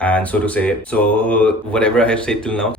and so to say. So whatever I have said till now.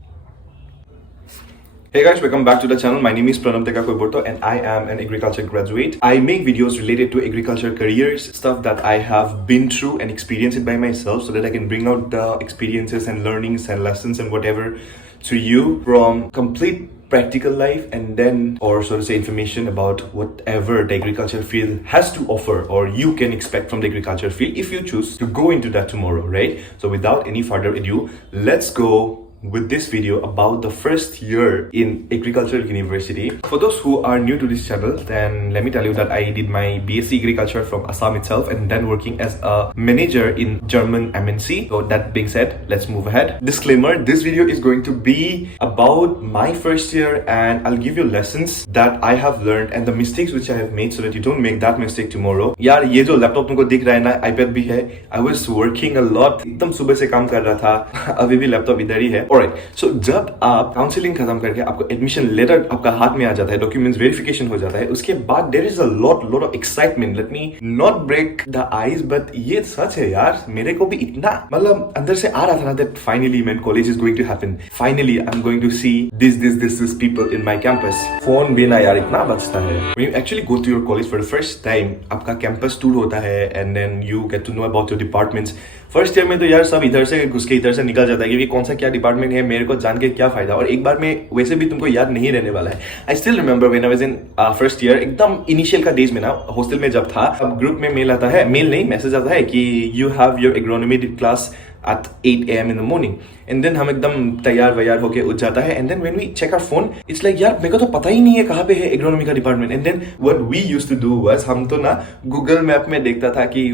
Hey guys, welcome back to the channel. My name is Pranam Tekakoiborto and I am an agriculture graduate. I make videos related to agriculture careers, stuff that I have been through and experienced it by myself so that I can bring out the experiences and learnings and lessons and whatever to you from complete practical life, and then, or so to say, information about whatever the agriculture field has to offer or you can expect from the agriculture field if you choose to go into that tomorrow, right? So without any further ado, let's go with this video about the first year in agricultural university. For those who are new to this channel, then let me tell you that I did my BSc agriculture from Assam itself and then working as a manager in German MNC. So that being said, let's move ahead. Disclaimer, this video is going to be about my first year and I'll give you lessons that I have learned and the mistakes which I have made so that you don't make that mistake tomorrow. यार ये जो laptop तुमको दिख रहा है ना, iPad भी है. I was working a lot. एकदम सुबह से काम कर रहा था. अभी भी लैपटॉप इधर ही है. Alright, so जब आप काउंसलिंग खत्म करके आपको एडमिशन लेटर आपका हाथ में आ जाता है, डॉक्यूमेंट्स वेरिफिकेशन हो जाता है, उसके बाद there is a lot of excitement. Let me not break the eyes, but ये सच है यार, मेरे को भी इतना मतलब अंदर से आ रहा था ना that finally man college is going to happen. Finally I am going to see this people in my campus. Phone भी ना यार इतना बचता है. When you actually go to your college for the first time, आपका campus tour होता है and then you get to know about your departments. First year में तो यार सब इधर से घुस के इधर से निकल जाता है कि कौन सा क्या डिपार्टमेंट है, मेरे को जान के क्या फायदा, और एक बार में वैसे भी तुमको याद नहीं रहने वाला है. आई still remember when I was in first year, एकदम इनिशियल का डेज में ना, हॉस्टल में जब था, अब ग्रुप में मेल आता है, मेल नहीं मैसेज आता है कि you have your agronomy class at 8 AM in the morning. And then हम एकदम तैयार वैयार होके उठ जाता है. And then when we check our phone, it's like यार मेरे को तो पता ही नहीं है कहाँ पे है एग्रोनॉमी का department. And then what we used to do was, हम तो ना गूगल मैप में देखता था कि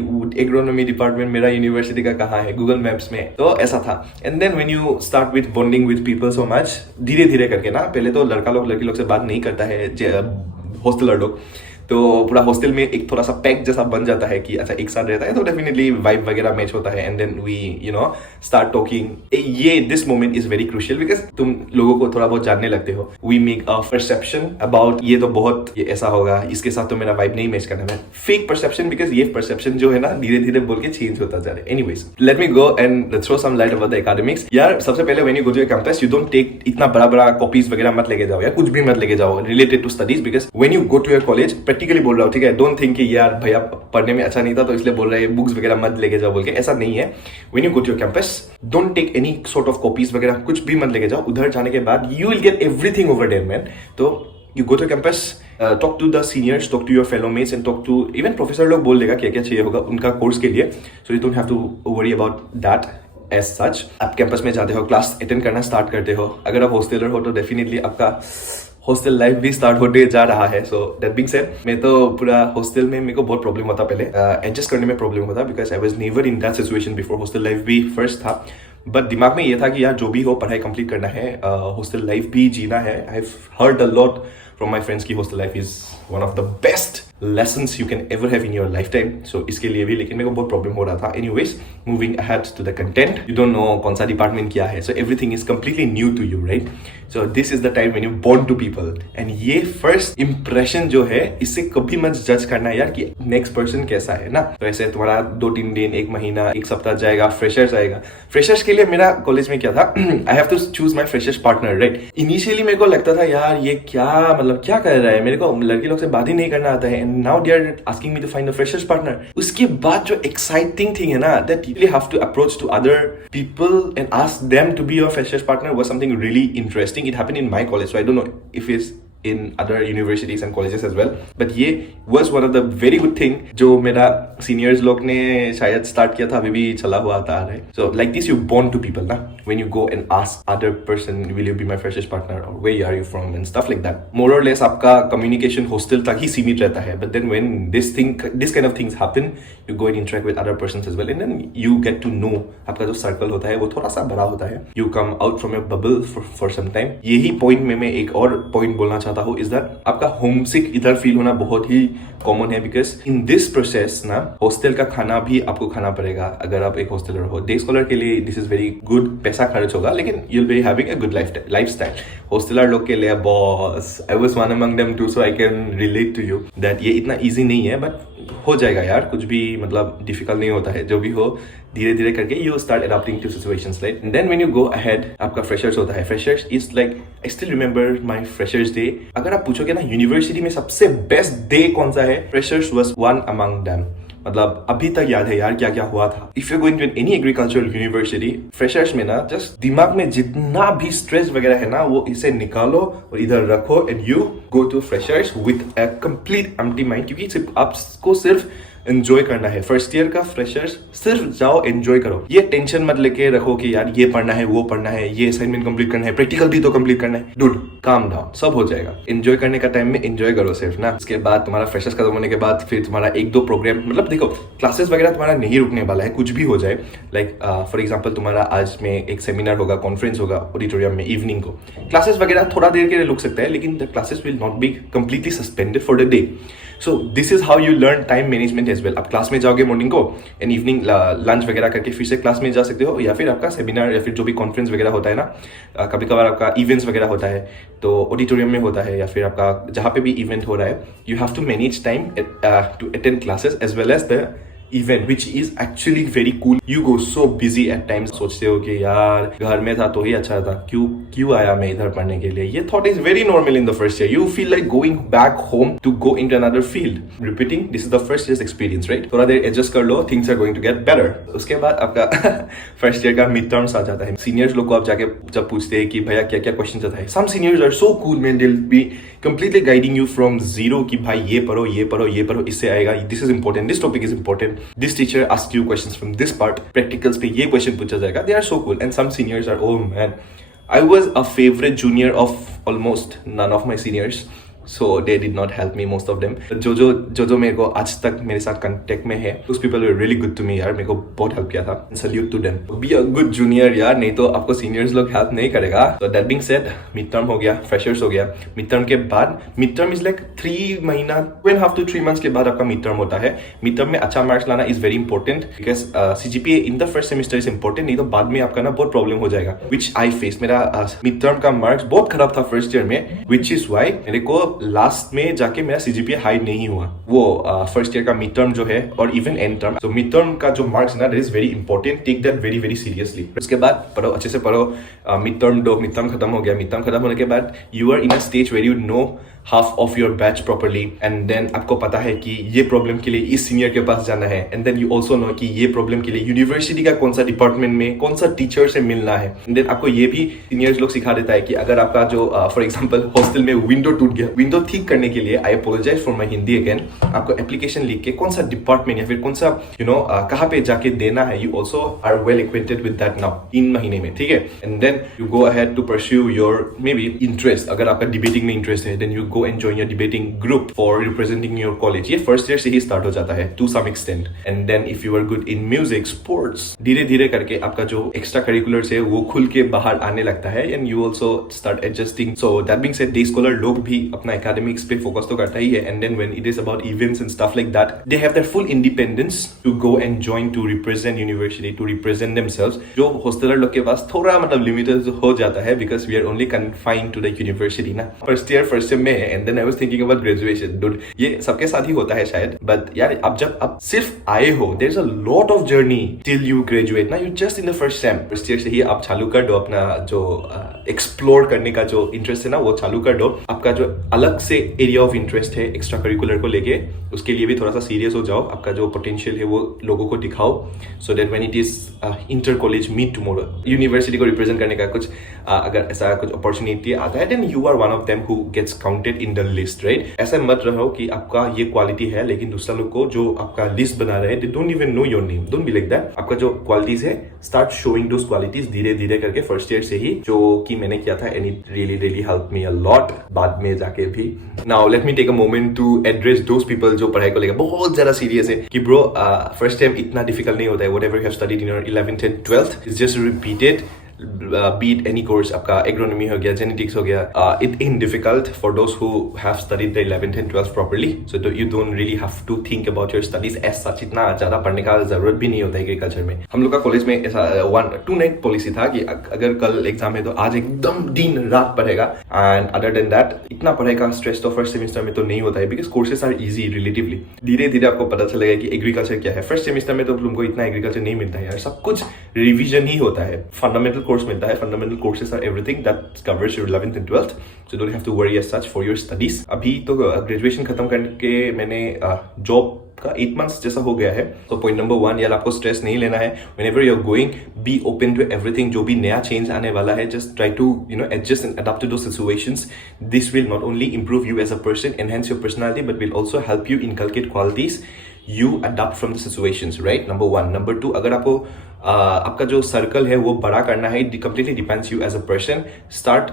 एग्रोनॉमी डिपार्टमेंट मेरा यूनिवर्सिटी का कहाँ है, गूगल मैप्स में. तो ऐसा था. And then when you start with bonding with people so much, धीरे धीरे करके ना, पहले तो लड़का लोग लड़की लोग से बात नहीं करता है हॉस्टलर लोग, तो पूरा हॉस्टल में एक थोड़ा सा पैक जैसा बन जाता है कि अच्छा एक साथ रहता है तो डेफिनेटली वाइब वगैरह मैच होता है. And then we you know start talking. ये this moment is very crucial because तुम लोगों को थोड़ा बहुत जानने लगते हो. We make a perception about ये तो बहुत ये ऐसा होगा, इसके साथ तो मेरा वाइब नहीं मैच करना है. फेक परसेप्शन, बिकॉज ये परसेप्शन जो है ना धीरे धीरे बोल के चेंज होता जा रहा है. Anyways, let me go and throw some light about the academics. यार सबसे पहले when you go to your campus, you don't take इतना बड़ा बड़ा कॉपीज वगैरह मत लेके जाओ, या कुछ भी मत लेके जाओ related to studies, because when you go to your college, practically बोल रहा हूँ, ठीक है, डोंट थिंक कि यार भैया पढ़ने में अच्छा नहीं था तो इसलिए बोल रहे हैं बुक्स वगैरह मत लेके जाओ बोल के. ऐसा नहीं है. When you go to your campus, don't take any sort of copies वगैरह, कुछ भी मत लेके जाओ. उधर जाने के बाद you will get everything over there man. तो you go to campus, talk to the seniors, talk to your fellow mates and talk to even professor लोग बोल देगा क्या क्या चाहिए होगा उनका कोर्स के लिए. So you don't have to worry about that as such. आप कैंपस में जाते हो, क्लास अटेंड करना स्टार्ट करते हो. अगर आप हॉस्टलर हो तो डेफिनेटली आपका हॉस्टल लाइफ भी स्टार्ट होते जा रहा है. सो दैट बीइंग सेड, मैं तो पूरा हॉस्टल में मेरे को बहुत प्रॉब्लम होता, पहले एडजस्ट करने में प्रॉब्लम होता, because I was never in that situation before. Hostel life भी फर्स्ट था, बट दिमाग में ये था कि यार जो भी हो पढ़ाई कंप्लीट करना है, हॉस्टल लाइफ भी जीना है. I have heard a lot from my friends की hostel life is one of the best lessons you can ever have in your lifetime. So इसके लिए भी लेकिन मेरे को बहुत प्रॉब्लम हो रहा था. Anyways, moving ahead to the content. You don't know कौन सा डिपार्टमेंट क्या है, so everything is completely new to you, right? So this is the time when you bond to people. And ये first impression जो है, इससे कभी मत जज करना यार कि next person कैसा है ना. तो ऐसे तुम्हारा 2-3 दिन, 1 महीना, 1 सप्ताह जाएगा, फ्रेशर्स आएगा. फ्रेशर्स के लिए मेरा कॉलेज में क्या था, I have to choose my freshers partner, right? Initially मेरे को लगता था यार ये क्या मतलब क्या कर रहा है, मेरे को लड़के लोग से बात ही नहीं करना आता है. Now they are asking me to find a freshers partner. उसके बाद जो exciting thing है ना, that you really have to approach to other people and ask them to be your freshers partner was something really interesting. It happened in my college, so I don't know if it's in other universities and colleges as well. But ये was one of the very good thing जो मेरा seniors लोग ने शायद start किया था, अभी भी चला हुआ आता है. So like this you bond to people ना, when you go and ask other person will you be my freshers partner or where are you from and stuff like that. More or less आपका communication hostel तक ही सीमित रहता है. But then when this kind of things happen, you go and interact with other persons as well, and then you get to know आपका जो circle होता है वो थोड़ा सा बड़ा होता है. You come out from your bubble for some time. यही point में मैं एक और point बोलना चाहता हूँ is that आपका homesick इधर फील होना बहुत ही कॉमन है, बिकॉज इन दिस प्रोसेस ना हॉस्टल का खाना भी आपको खाना पड़ेगा अगर आप एक हॉस्टलर हो. डे स्कॉलर के लिए दिस इज वेरी गुड, पैसा खर्च होगा लेकिन you will be having a good lifestyle. Hosteller लोग के लिए boss, I was one among them too, so I can relate to you that ये इतना इजी नहीं है, बट हो जाएगा यार. कुछ भी मतलब डिफिकल्ट नहीं होता है, जो भी हो धीरे धीरे करके you start adopting to situations, right? And then when you go ahead, आपका फ्रेशर्स होता है. Freshers is like, I still remember my freshers day. अगर आप पूछोगे ना यूनिवर्सिटी में सबसे बेस्ट डे कौन सा है, freshers was one among them. मतलब अभी तक याद है यार क्या क्या हुआ था. If you going to any agricultural university, freshers में ना जस्ट दिमाग में जितना भी स्ट्रेस वगैरह है ना, वो इसे निकालो और इधर रखो and you go to freshers with a complete empty mind, क्योंकि सिर्फ आपको सिर्फ एंजॉय करना है. फर्स्ट ईयर का फ्रेशर्स सिर्फ जाओ एंजॉय करो. ये टेंशन मत लेके रखो कि यार ये पढ़ना है, वो पढ़ना है, ये असाइनमेंट कंप्लीट करना है, प्रैक्टिकल भी तो कंप्लीट करना है. डूड, काम डाउन, सब हो जाएगा. एंजॉय करने का टाइम में एंजॉय करो सिर्फ ना. उसके बाद तुम्हारा फ्रेशर्स खत्म होने के बाद फिर तुम्हारा एक दो प्रोग्राम, मतलब देखो क्लासेस वगैरह तुम्हारा नहीं रुकने वाला है, कुछ भी हो जाए. लाइक फॉर एग्जाम्पल तुम्हारा आज में एक सेमिनार होगा, कॉन्फ्रेंस होगा ऑडिटोरियम में इवनिंग को. क्लासेस वगैरह थोड़ा देर के लिए रुक सकता है, लेकिन the classes will not be completely suspended for the day. So this is how you learn time management as well. आप क्लास में जाओगे मॉर्निंग को एंड इवनिंग लंच वगैरह करके फिर से क्लास में जा सकते हो, या फिर आपका सेमिनार या फिर जो भी कॉन्फ्रेंस वगैरह होता है ना, कभी कभार आपका इवेंट्स वगैरह होता है तो ऑडिटोरियम में होता है, या फिर आपका जहाँ पे भी इवेंट हो रहा है, you have to manage time to attend classes as well as the event, which is actually very cool. You go so busy at times, सोचते हो कि यार घर में था तो ही अच्छा था, क्यों आया मैं इधर पढ़ने के लिए. ये thought is very normal in the first year. You feel like going back home to go in to another field. Repeating, this is the first year experience, right? थोड़ा देर एडजस्ट कर लो, things are going to get better. उसके बाद आपका first year का mid terms आ जाता है. सीनियर्स लोग को आप जाके जब पूछते हैं कि भैया क्या क्या क्वेश्चन आता है, some seniors are so cool man, they will be completely guiding you from zero कि भाई ये पढ़ो ये पढ़ो ये पढ़ो, इससे आएगा, this is important, this topic is important, this teacher asks you questions from this part, practicals पे ये question पूछा जाएगा. They are so cool. And some seniors are, oh man, I was a favorite junior of almost none of my seniors. So they did not help me, most of them. जो मेरे को आज तक मेरे साथ contact में है, those people were really good to me यार, मेरे को बहुत हेल्प किया था. Salute to them. Be a good junior यार, नहीं तो आपको सीनियर्स लोग हेल्प नहीं करेगा. So that being said, mid term हो गया, फ्रेशर्स हो गया. मिड टर्म के बाद, मिड टर्म इज लाइक 3 महीना, 2.5 to 3 months के बाद आपका मिड टर्म होता है. मिड टर्म में अच्छा मार्क्स लाना is very important, because CGPA in the first semester is important, नहीं तो बाद में आपका ना बहुत प्रॉब्लम हो जाएगा. विच आई फेस. मेरा मिड टर्म का मार्क्स बहुत खराब था फर्स्ट ईयर में, विच इज वाई मेरे को लास्ट में जाके मेरा CGPA हाई नहीं हुआ. वो फर्स्ट ईयर का मिड टर्म जो है और इवन एंड टर्म, तो मिड टर्म का जो मार्क्स है ना, that is very important. Take that very very seriously. उसके बाद पढ़ो, अच्छे से पढ़ो. मिड टर्म दो, मिड टर्म खत्म हो गया. मिड टर्म खत्म होने के बाद you are in a stage where you know half of your batch properly, and then आपको पता है कि ये प्रॉब्लम के लिए इस सीनियर के पास जाना है, and then you also know कि ये प्रॉब्लम के लिए यूनिवर्सिटी का कौन सा डिपार्टमेंट में कौन सा टीचर से मिलना है. and then आपको ये भी सीनियर्स लोग सिखा देता है कि अगर आपका जो फॉर एग्जांपल हॉस्टल में विंडो टूट गया, विंडो ठीक करने के लिए, I apologise for my Hindi again, आपको एप्लीकेशन लिख के कौन सा डिपार्टमेंट या फिर कौन सा कहाँ पे जाके देना है, you also are well acquainted with that now 3 महीने में, ठीक है. And then you go ahead to pursue your maybe interest. अगर आपका डिबेटिंग में इंटरेस्ट है, then you go and join your debating group for representing your college. ये first year से ही स्टार्ट हो जाता है to some extent. And then if you are good in music, sports, धीरे धीरे करके आपका जो एक्स्ट्रा करिकुलर्स है वो खुल के बाहर आने लगता है, and you also start adjusting. So that being said, day scholar लोग भी अपना academics पे फोकस तो करता ही है, and then when it is about events and stuff like that, they have their full independence to go and join to represent university, to represent themselves. जो hosteller लोग के पास थोड़ा मतलब लिमिटेड हो जाता है, because we are only confined to the university ना. First year first sem में है, and then I was thinking about graduation. Dude, ये सबके साथ ही होता है शायद, बट यार अब जब आप सिर्फ आए हो, there is a lot of journey till you graduate ना. You just in the first sem. First year से ही आप चालू कर दो अपना जो एक्सप्लोर करने का जो इंटरेस्ट है ना, वो चालू कर दो. आपका जो अलग से एरिया ऑफ इंटरेस्ट है एक्स्ट्रा करिकुलर को लेके, उसके लिए भी थोड़ा सा सीरियस हो जाओ. आपका जो पोटेंशियल है वो लोगों को दिखाओ, so that when it is inter college meet tomorrow, university को रिप्रेजेंट करने का कुछ अगर ऐसा कुछ अपॉर्चुनिटी आता है, then you are one of them who gets counted in the list, right? ऐसा मत रहो कि आपका ये क्वालिटी है लेकिन दूसरा लोग को जो आपका लिस्ट बना रहे हैं, they don't even know your name. Don't be like that. आपका जो क्वालिटीज है, स्टार्ट शोइंग दोस क्वालिटीज धीरे धीरे करके फर्स्ट ईयर से ही, जो कि मैंने किया था, and it really really help me a lot बाद में जाके भी. Now let me take a moment to address those people जो पढ़ाई को लेकर बहुत ज्यादा सीरियस है कि ब्रो फर्स्ट टाइम इतना डिफिकल्ट नहीं होता है. Whatever you have studied in your 11th and 12th is just repeated be it any course, आपका agronomy हो गया, genetics हो गया, it in difficult for those who have studied the 11th and 12th properly, so you don't really have to think about your studies as such. इतना ज़्यादा पढ़ने का ज़रूरत भी नहीं होता एग्रीकल्चर में. हम लोग का कॉलेज में ऐसा 1-2 नाइट पॉलिसी था कि अगर कल एग्जाम है तो आज एकदम दिन रात पढ़ेगा, एंड अदर देन दैट इतना पढ़ेगा स्ट्रेस तो फर्स्ट सेमेस्टर में तो नहीं होता है, because courses are easy relatively. धीरे धीरे आपको पता चलेगा कि एग्रीकल्चर क्या है. फर्स्ट सेमेस्टर में तो तुमको इतना एग्रीकल्चर नहीं मिलता है यार, सब कुछ रिविजन ही होता है. फंडामेंटल कोर्स मिलता है, fundamental courses are everything that covers your 11th and 12th, so you don't have to worry as such for your studies. अभी तो ग्रेजुएशन खत्म करके मैंने जॉब का 8 months जैसा हो गया है. तो पॉइंट नंबर 1 यार, आपको स्ट्रेस नहीं लेना है. whenever you're going, be open to everything. जो भी नया चेंज आने वाला है, just try to adjust and adapt to those situations. This will not only improve you as a person, enhance your personality, but will also help you inculcate qualities you adapt from the situations, right? Number 1. Number 2, अगर आपको आपका जो circle है वो बड़ा करना है, it completely depends you as a person. Start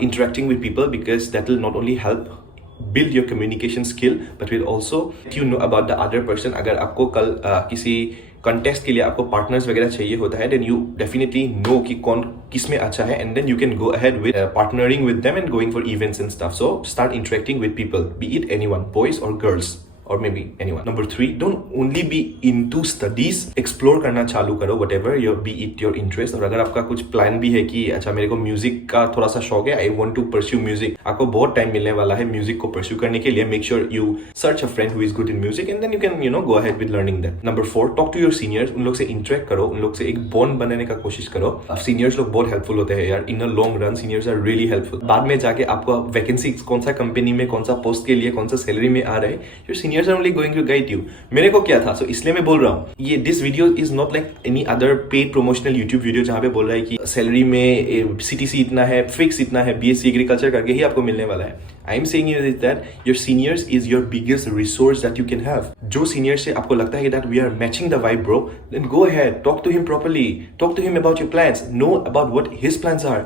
interacting with people, because that will not only help build your communication skill, but will also let you know about the other person. अगर आपको कल किसी contest के लिए आपको partners वगैरह चाहिए होता है, then you definitely know कि कौन किस में अच्छा है, and then you can go ahead with partnering with them and going for events and stuff. So start interacting with people, be it anyone, boys or girls, or maybe anyone. Number 3, don't only be into studies. Explore करना चालू करो, whatever your be it your interest. और अगर आपका कुछ plan भी है कि अच्छा मेरे को म्यूजिक का थोड़ा सा शौक है, I want to pursue music, आपको बहुत टाइम मिलने वाला है म्यूजिक को pursue करने के लिए. Make sure you search a friend who is good in music, and then you can go ahead with learning that. Number 4, talk to your seniors. उन लोग से interact करो, उन लोग से एक bond बनाने का कोशिश करो. सीनियर्स लोग बहुत हेल्पफुल होते हैं यार. In a long run, seniors are really helpful. बाद में जाके आपको वैकेंसी कौन सा कंपनी में, कौन सा पोस्ट के लिए, कौन सा सैलरी में आ रहा है, your seniors are only going to guide you. मेरे को क्या था, so इसलिए मैं बोल रहा हूँ. ये this video is not like any other paid promotional YouTube video जहाँ पे बोल रहा है कि सैलरी में CTC इतना है, फिक्स इतना है, BSc एग्रीकल्चर करके ही आपको मिलने वाला है. I am saying you is that your seniors is your biggest resource that you can have. जो senior से आपको लगता है that we are matching the vibe, bro, then go ahead, talk to him properly, talk to him about your plans, know about what his plans are.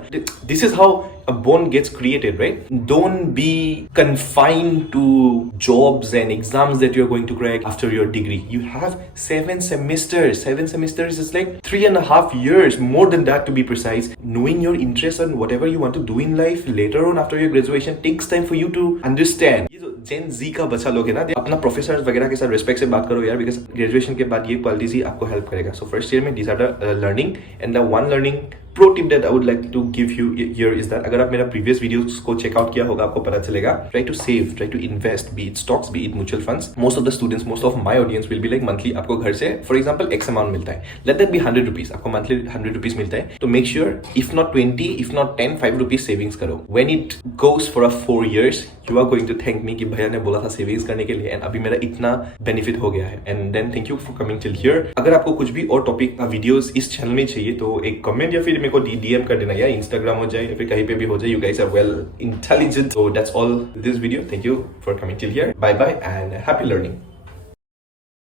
This is how a bond gets created, right? Don't be confined to jobs and exams that you're going to crack after your degree. You have 7 semesters. 7 semesters is like 3.5 years, more than that to be precise. Knowing your interests and whatever you want to do in life later on after your graduation takes time for you to understand. ये जो Gen Z का बच्चा लोग है ना, अपना professor वगैरह के साथ रिस्पेक्ट से बात करो यार, बिकॉज ग्रेजुएशन के बाद ये क्वालिटीज ही आपको हेल्प करेगा. सो फर्स्ट ईयर में these are the learning, and the one learning pro tip that I would like to give you here is that अगर आप मेरा previous videos को check out किया होगा, आपको पता चलेगा. Try to save, try to invest, be it stocks, be it mutual funds. Most of the students, most of my audience will be like monthly आपको घर से for example X amount मिलता है. Let that be 100 rupees. आपको monthly 100 rupees मिलता है. तो make sure if not 20, if not 10, 5 rupees savings करो. When it goes for a 4 years, you are going to thank me कि भैया ने बोला था savings करने के लिए, and अभी मेरा इतना benefit हो गया है. And then thank you for coming till here. अगर आपको कुछ भी और टॉपिक का वीडियोस इस चैनल में चाहिए तो एक कमेंट या फिर मेरे को DM कर देना, या इंस्टाग्राम हो जाए या फिर कहीं पे भी हो जाए. You guys are well intelligent. So that's all this video. Thank you for coming till here. Bye bye and happy learning.